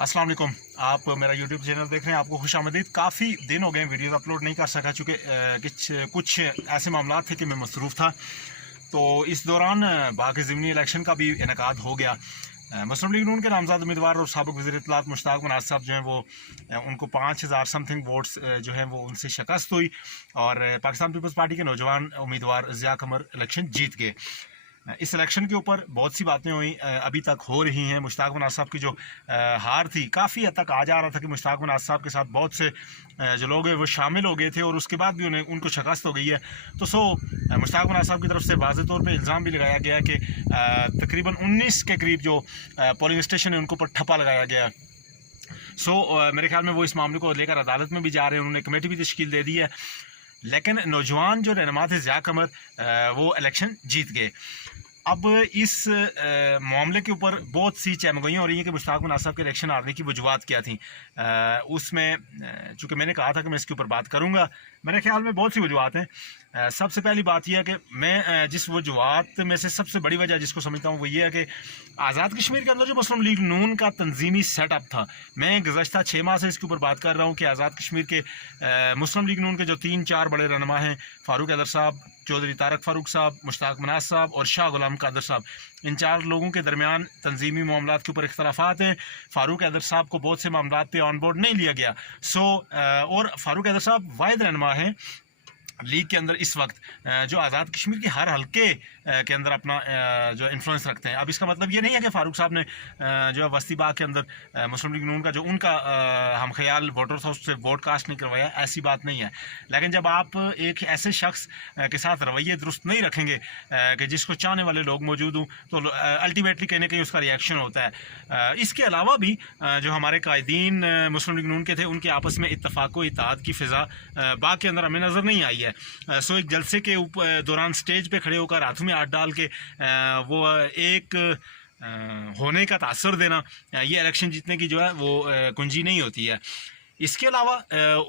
अस्सलाम वालेकुम। आप मेरा यूट्यूब चैनल देख रहे हैं, आपको खुशामदीद। काफ़ी दिन हो गए वीडियोस अपलोड नहीं कर सका चूँकि कुछ ऐसे मामला थे कि मैं मसरूफ़ था। तो इस दौरान बाकी ज़िमनी इलेक्शन का भी इनेकाद हो गया। मुस्लिम लीग नून के नामज़द उम्मीदवार और साबिक़ वज़ीर इत्तलात मुश्ताक मनाज़ साहब जो हैं वो उनको 5000 समथिंग वोट्स जो हैं वो उनसे शिकस्त हुई और पाकिस्तान पीपल्स पार्टी के नौजवान उम्मीदवार ज़िया कमर इलेक्शन जीत गए। इस इलेक्शन के ऊपर बहुत सी बातें हुई, अभी तक हो रही हैं। मुश्ताक मनाज़ साहब की जो हार थी, काफ़ी हद तक आ जा रहा था कि मुश्ताक मनाज़ साहब के साथ बहुत से जो लोग हैं वो शामिल हो गए थे और उसके बाद भी उनको शिकस्त हो गई है। तो मुश्ताक मनाज़ साहब की तरफ से वाज़ेह तौर पे इल्ज़ाम भी लगाया गया है कि तकरीबन 19 के करीब जो पोलिंग स्टेशन है उनको पर ठप्पा लगाया गया। मेरे ख्याल में वो इस मामले को लेकर अदालत में भी जा रहे हैं। उन्होंने कमेटी भी तश्कील दे दी है। लेकिन नौजवान जो रहनुमा थे ज़िया कमर, वो इलेक्शन जीत गए। अब इस मामले के ऊपर बहुत सी चहमगोइयाँ हो रही हैं कि मुश्ताक मनाज़ साहब के इलेक्शन हारने की वजूहत क्या थी। उसमें चूँकि मैंने कहा था कि मैं इसके ऊपर बात करूँगा, मेरे ख्याल में बहुत सी वजूहत हैं। सबसे पहली बात यह है कि मैं जिस वजूहत में से सबसे बड़ी वजह जिसको समझता हूँ वो ये है कि आज़ाद कश्मीर के अंदर जो मुस्लिम लीग नून का तंजीमी सेटअप था, मैं गुज़श्ता 6 माह से इसके ऊपर बात कर रहा हूँ कि आज़ाद कश्मीर के मुस्लिम लीग नून के जो 3-4 बड़े रहनुमा हैं, फ़ारूक हैदर साहब, चौधरी तारक फ़ारूक साहब, मुश्ताक मनाज़ साहब और शाह गुलाम कादर साहब, इन 4 लोगों के दरमियान तंजीमी मामलात के ऊपर इख्तलाफात हैं। फ़ारूक हैदर साहब को बहुत से मामलात पे ऑन बोर्ड नहीं लिया गया। और फ़ारूक हैदर साहब वाहिद रहनुमा हैं लीग के अंदर इस वक्त जो आज़ाद कश्मीर के हर हल्के के अंदर अपना जो इन्फ्लुएंस रखते हैं। अब इसका मतलब ये नहीं है कि फ़ारूक साहब ने जो है वस्ती बाग के अंदर मुस्लिम लीग नून का जो उनका हम ख्याल वोटर था उससे वोट कास्ट नहीं करवाया, ऐसी बात नहीं है। लेकिन जब आप एक ऐसे शख्स के साथ रवैये दुरुस्त नहीं रखेंगे कि जिसको चाहने वाले लोग मौजूद हों, तो अल्टीमेटली कहीं ना कहीं उसका रिएक्शन होता है। इसके अलावा भी जो हमारे कायदीन मुस्लिम लीग नून के थे, उनके आपस में इत्तफाक व इत्तेहाद की फ़िज़ा बाग के अंदर हमें नज़र नहीं आई है। एक जलसे के दौरान स्टेज पे खड़े होकर हाथों में हाथ डाल के वो एक होने का तासर देना, ये इलेक्शन जीतने की जो है वो कुंजी नहीं होती है। इसके अलावा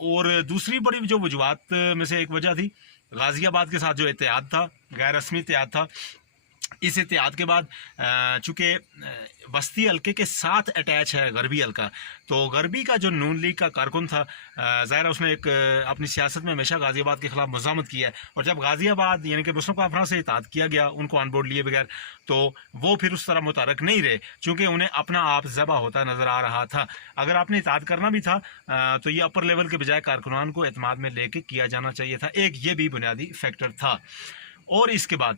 और दूसरी बड़ी जो वजूहत में से एक वजह थी गाज़ियाबाद के साथ जो इत्तेहाद था, गैर रस्मी इत्तेहाद था। इस इत्तेहाद के बाद चूँकि बस्ती हल्के के साथ अटैच है गरबी हल्का, तो गरबी का जो नून लीग का कारकुन था, ज़ाहिर है उसने एक अपनी सियासत में हमेशा गाज़ियाबाद के ख़िलाफ़ मज़ामत किया है। और जब गाज़ियाबाद यानी कि मुस्लिम कॉन्फ्रेंस से इत्तेहाद किया गया उनको ऑन बोर्ड लिए बगैर, तो वो फिर उस तरह मुतारक नहीं रहे, चूँकि उन्हें अपना आप ज़बा होता नज़र आ रहा था। अगर आपने इत्तेहाद करना भी था तो ये अपर लेवल के बजाय कारकुनान को एतमाद में लेके किया जाना चाहिए था। एक ये भी बुनियादी फैक्टर था। और इसके बाद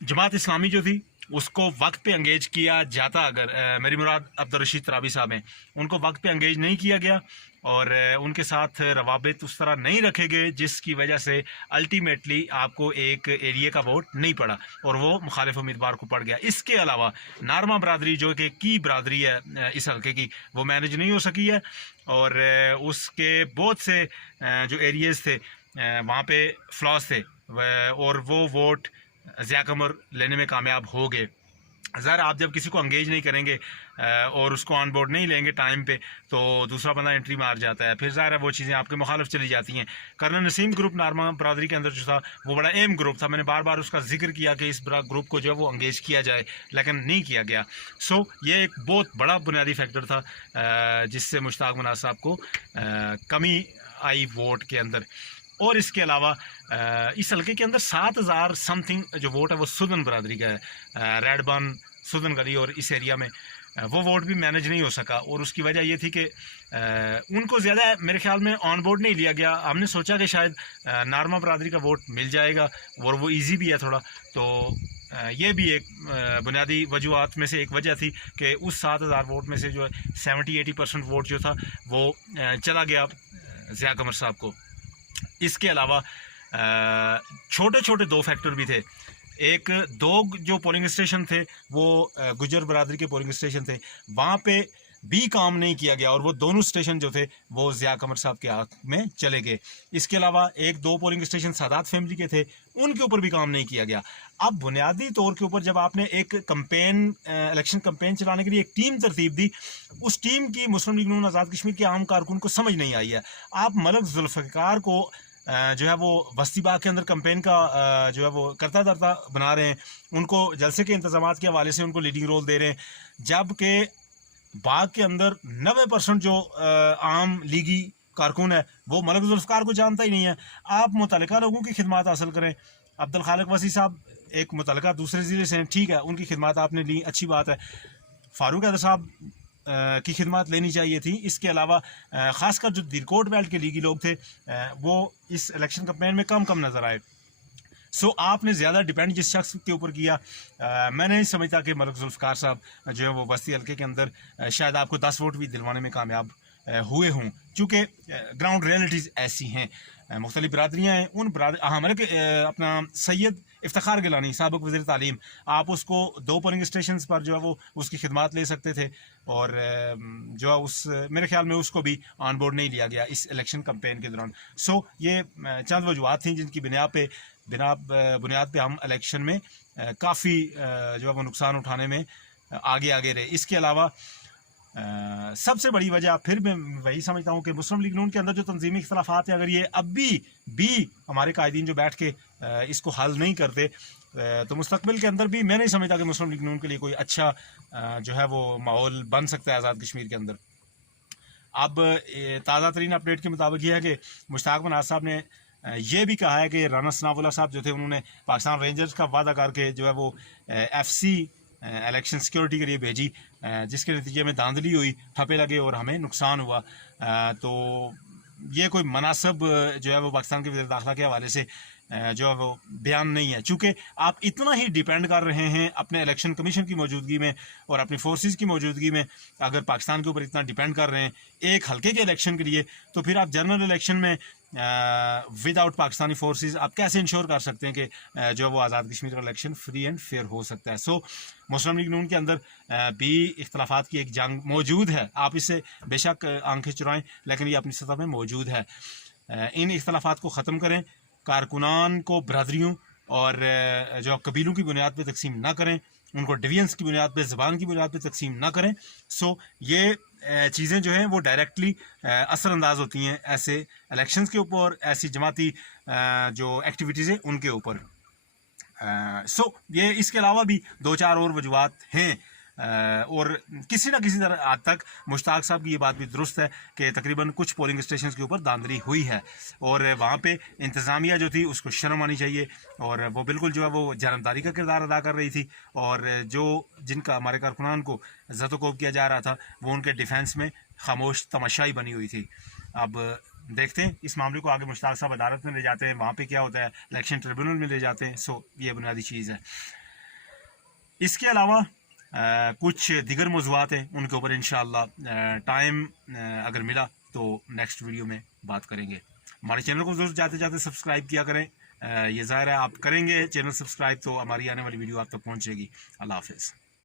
जमात इस्लामी जो थी उसको वक्त पे अंगेज किया जाता, अगर मेरी मुराद अब्दुल रशीद तराबी साहब हैं, उनको वक्त पे अंगेज नहीं किया गया और उनके साथ रवाबित उस तरह नहीं रखे गए, जिसकी वजह से अल्टीमेटली आपको एक एरिया का वोट नहीं पड़ा और वो मुखालिफ उम्मीदवार को पड़ गया। इसके अलावा नारमा बरादरी जो कि की बरादरी है इस हल्के की, वो मैनेज नहीं हो सकी है और उसके बहुत से जो एरियाज़ थे वहाँ पे फ्लॉज थे और वो वोट ज़िया कमर लेने में कामयाब हो गए। ज़रा आप जब किसी को अंगेज नहीं करेंगे और उसको ऑन बोर्ड नहीं लेंगे टाइम पे, तो दूसरा बंदा एंट्री मार जाता है, फिर ज़ाहिर है वो चीज़ें आपके मुखालिफ चली जाती हैं। कर्नल नसीम ग्रुप नारमा बरादरी के अंदर जो था वो बड़ा अहम ग्रुप था। मैंने बार बार उसका जिक्र किया कि इस ग्रुप को जो है वो अंगेज किया जाए, लेकिन नहीं किया गया। ये एक बहुत बड़ा बुनियादी फैक्टर था जिससे मुश्ताक मनाज़ साहब को कमी आई वोट के अंदर। और इसके अलावा इस हल्के के अंदर 7000 समथिंग जो वोट है वो सुदन बरादरी का है। रेडबन, सुदन गली और इस एरिया में वो वोट भी मैनेज नहीं हो सका और उसकी वजह ये थी कि उनको ज़्यादा मेरे ख्याल में ऑन बोर्ड नहीं लिया गया। हमने सोचा कि शायद नारमा बरादरी का वोट मिल जाएगा और वो ईजी भी है थोड़ा, तो ये भी एक बुनियादी वजूहत में से एक वजह थी कि उस 7000 वोट में से जो है 70-80% वोट जो था वो चला गया ज़िया कमर साहब को। इसके अलावा छोटे छोटे 2 फैक्टर भी थे। एक 2 जो पोलिंग स्टेशन थे वो गुजर बरादरी के पोलिंग स्टेशन थे, वहाँ पे भी काम नहीं किया गया और वो दोनों स्टेशन जो थे वो ज़िया कमर साहब के हक में चले गए। इसके अलावा 1-2 पोलिंग स्टेशन सादात फैमिली के थे, उनके ऊपर भी काम नहीं किया गया। अब बुनियादी तौर के ऊपर जब आपने एक इलेक्शन कंपेन चलाने के लिए एक टीम तरतीब दी, उस टीम की मुस्लिम लीग नून आज़ाद कश्मीर के आम कारकुन को समझ नहीं आई है। आप मलक जुल्फ़िकार को जो है वो बस्ती बाग के अंदर कैंपेन का जो है वो करता धरता बना रहे हैं, उनको जलसे के इंतजाम के हवाले से उनको लीडिंग रोल दे रहे हैं, जबकि बाग के अंदर 90% जो आम लीगी कारकुन है वो मलिक जुल्फ़िकार को जानता ही नहीं है। आप मुतल्लिका लोगों की खिदमत हासिल करें। अब्दुल खालिक वसी साहब एक मुतल्लिका दूसरे ज़िले से हैं, ठीक है, उनकी खिदमत आपने ली, अच्छी बात है। फारूक हैदर साहब की खिदमत लेनी चाहिए थी। इसके अलावा ख़ासकर जो दिलकोट बेल्ट के लीगी लोग थे वो इस इलेक्शन कैंपेन में कम कम नज़र आए। सो आपने ज़्यादा डिपेंड जिस शख्स के ऊपर किया, मैं नहीं समझता कि मलिक जुल्फ़िकार साहब जो है वो बस्ती हल्के के अंदर शायद आपको 10 वोट भी दिलवाने में कामयाब हुए हों, चूँकि ग्राउंड रियलिटीज़ ऐसी हैं। मुख्तलिफ बरादरियाँ हैं, उन हमारे अपना सैयद इफ्तिखार गिलानी साबिक़ वज़ीर तालीम, आप उसको 2 पोलिंग स्टेशन पर जो है वो उसकी खिदमत ले सकते थे, और जो है उस मेरे ख्याल में उसको भी ऑन बोर्ड नहीं लिया गया इस इलेक्शन कैंपेन के दौरान। सो ये चंद वजूहत थी जिनकी बुनियाद पे हम इलेक्शन में काफ़ी जो है वो नुकसान उठाने में आगे रहे। इसके अलावा सबसे बड़ी वजह फिर मैं वही समझता हूँ कि मुस्लिम लीग नून के अंदर जो तंजीमी इख्तलाफात है, अगर ये अब भी हमारे कायदीन जो बैठ के इसको हल नहीं करते तो मुस्तकबिल के अंदर भी मैं नहीं समझता कि मुस्लिम लीग नून के लिए कोई अच्छा जो है वो माहौल बन सकता है आज़ाद कश्मीर के अंदर। अब ताज़ा तरीन अपडेट के मुताबिक ये है कि मुश्ताक मनाज साहब ने ये भी कहा है कि राना सनाउल्लाह साहब जो थे उन्होंने पाकिस्तान रेंजर्स का वादा करके जो है वो FC इलेक्शन सिक्योरिटी के लिए भेजी, जिसके नतीजे में धांधली हुई, ठप्पे लगे और हमें नुकसान हुआ। तो ये कोई मुनासिब जो है वो पाकिस्तान के वज़ीर दाखिला के हवाले से जो है वो बयान नहीं है, चूँकि आप इतना ही डिपेंड कर रहे हैं अपने इलेक्शन कमीशन की मौजूदगी में और अपनी फोर्सेस की मौजूदगी में। अगर पाकिस्तान के ऊपर इतना डिपेंड कर रहे हैं एक हल्के के इलेक्शन के लिए, तो फिर आप जनरल इलेक्शन में विदाउट पाकिस्तानी फोर्सेस आप कैसे इंश्योर कर सकते हैं कि जो वो आज़ाद कश्मीर का इलेक्शन फ्री एंड फेयर हो सकता है। सो मुस्लिम लीग नून के अंदर भी इख्तलाफात की एक जंग मौजूद है, आप इसे बेशक आंखें चुराएं लेकिन ये अपनी सतह में मौजूद है। इन इख्तलाफात को ख़त्म करें, कारकुनान को बरादरियों और जो कबीलों की बुनियाद पर तकसीम ना करें, उनको डिवीजन्स की बुनियाद पर, ज़बान की बुनियाद पर तकसीम ना करें। सो ये चीज़ें जो हैं वो डायरेक्टली असरअंदाज होती हैं ऐसे इलेक्शंस के ऊपर, ऐसी जमाती जो एक्टिविटीज़ हैं उनके ऊपर। सो ये इसके अलावा भी 2-4 और वजूहत हैं, और किसी न किसी तरह हद तक मुश्ताक साहब की ये बात भी दुरुस्त है कि तकरीबन कुछ पोलिंग स्टेशन के ऊपर धांधली हुई है और वहाँ पे इंतज़ामिया जो थी उसको शर्म आनी चाहिए, और वो बिल्कुल जो है वो जानबदारी का किरदार अदा कर रही थी, और जो जिनका हमारे कारकुनान को ज़तोकोब किया जा रहा था वो उनके डिफेंस में खामोश तमाशाई बनी हुई थी। अब देखते हैं इस मामले को आगे मुश्ताक साहब अदालत में ले जाते हैं, वहाँ पे क्या होता है, इलेक्शन ट्रिब्यूनल में ले जाते हैं। सो ये बुनियादी चीज़ है। इसके अलावा कुछ दीगर मौज़ूआत हैं, उनके ऊपर इंशाअल्लाह टाइम अगर मिला तो नेक्स्ट वीडियो में बात करेंगे। हमारे चैनल को ज़रूर जाते जाते सब्सक्राइब किया करें, ये ज़ाहिर है आप करेंगे चैनल सब्सक्राइब तो हमारी आने वाली वीडियो आप तक पहुँचेगी। अल्लाह हाफ़िज़।